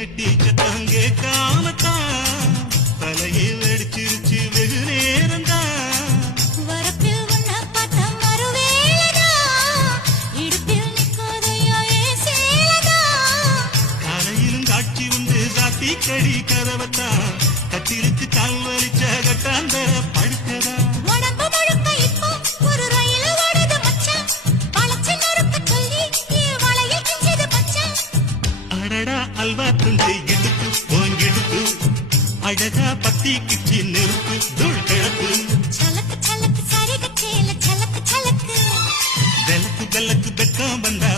மெட்டி சத்தம் கேட்காமத்தான் தலையை வெடிச்சிருச்சு வெகு நேரம்தான். வரப்பில் உன்னை பார்த்த மறுவேளைதான் இடுப்பில் நிற்காதையா என் சேலைதான். காலையிலும் காட்சி உண்டு சாத்தி கடி கதவத்தான் கட்டிலுக்கு கால் வலிச்ச கட்டாந்தர படுக்கதா. உடம்பு முழுக்க இப்போ ஒரு ரயில் ஓடுது மச்சான். வளைச்சு நொறுக்க சொல்லி என் வளையல் கிஞ்சது மச்சான். அடடா அல்வா துண்டு இடுப்பு போங்கிடுப்பு அழகா பத்தி கிச்சி நெருப்பு தூள் கிழப்பு. சலக்கு சலக்கு சரிக சேல சலக்கு சலக்கு. வெலக்கு வெலக்கு வெக்கம் வந்தா